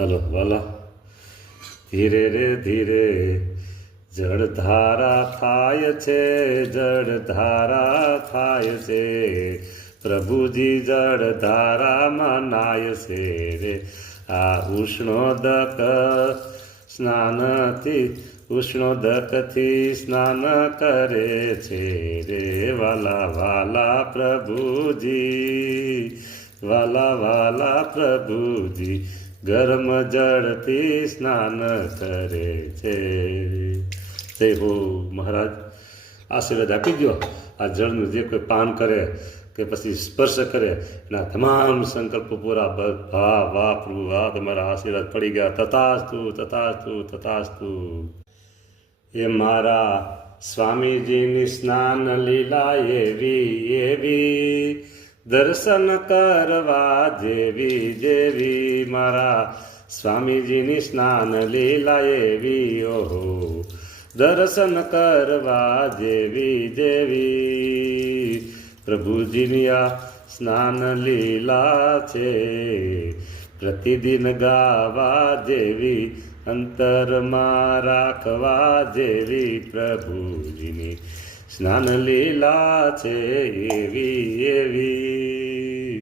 Hello વાલા, ધીરે રે ધીરે જળધારા થાય છે, જળધારા થાય છે, પ્રભુજી જળધારામાં નાય છે રે. આ ઉષ્ણોદક સ્નાનથી ઉષ્ણોદકથી સ્નાન કરે છે રે. વાલા વાલા પ્રભુજી, વાલા વાલા પ્રભુજી ગરમ જળથી સ્નાન કરે છે. જય હો મહારાજ, આશીર્વાદ આપી દો. આ જળનું જે કોઈ પાન કરે કે પછી સ્પર્શ કરે એના તમામ સંકલ્પો પૂરા. વાહ વાહ પ્રભુ, વાહ તમારા આશીર્વાદ પડી ગયા. તથાસ્તુ તથાસ્તુ તથાસ્તુ. એ મારા સ્વામીજીની સ્નાન લીલા એવી એવી, દર્શન કરવા જેવી જેવી. મારા સ્વામીજીની સ્નાન લીલા એવી, ઓહો દર્શન કરવા જેવી જેવી. પ્રભુજીની આ સ્નાન લીલા છે, પ્રતિદિન ગાવા જેવી, અંતરમાં રાખવા જેવી. પ્રભુજીની સ્નાન લીલા છે એવી એવી.